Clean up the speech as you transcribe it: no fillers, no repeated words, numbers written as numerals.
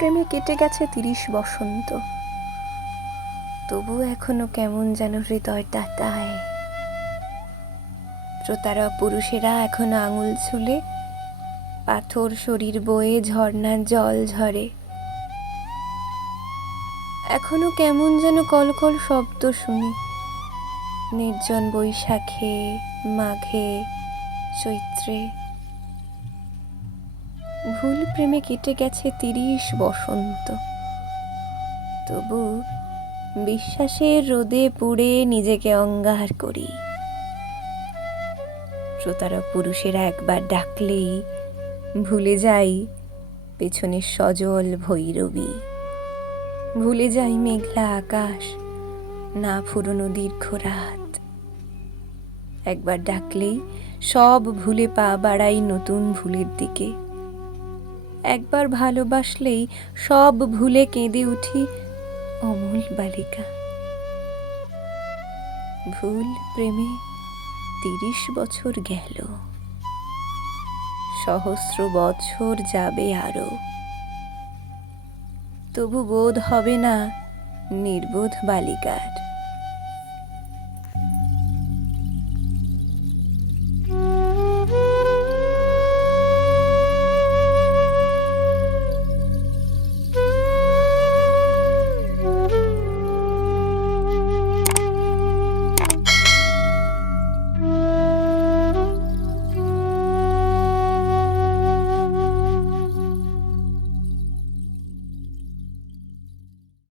প্রেমে কেটে গেছে 30 বসন্ত, তবু এখনো কেমন যেন হৃদয় তাতায়। প্রতারক পুরুষেরা এখনো আঙুল ছুলে, পাথর শরীর বয়ে ঝর্ণার জল ঝরে। এখনো কেমন যেন কলকল শব্দ শুনি, নির্জন বৈশাখে, মাঘে, চৈত্রে। ভুল প্রেমে কেটে গেছে 30 বসন্ত, তবু বিশ্বাসের রোদে পুড়ে নিজেকে অঙ্গার করি। প্রতারক পুরুষেরা একবার ডাকলেই ভুলে যাই পেছনের সজল ভৈরবী, ভুলে যাই মেঘলা আকাশ, না ফুরোনো দীর্ঘ রাত। একবার ডাকলেই সব ভুলে পা বাড়াই নতুন ভুলের দিকে। একবার ভালোবাসলেই সব ভুলে কেঁদে উঠি অমূল বালিকা। ভুল প্রেমে 30 বছর গেল, সহস্র বছর যাবে আরো, তবু বোধ হবে না নির্বোধ বালিকার।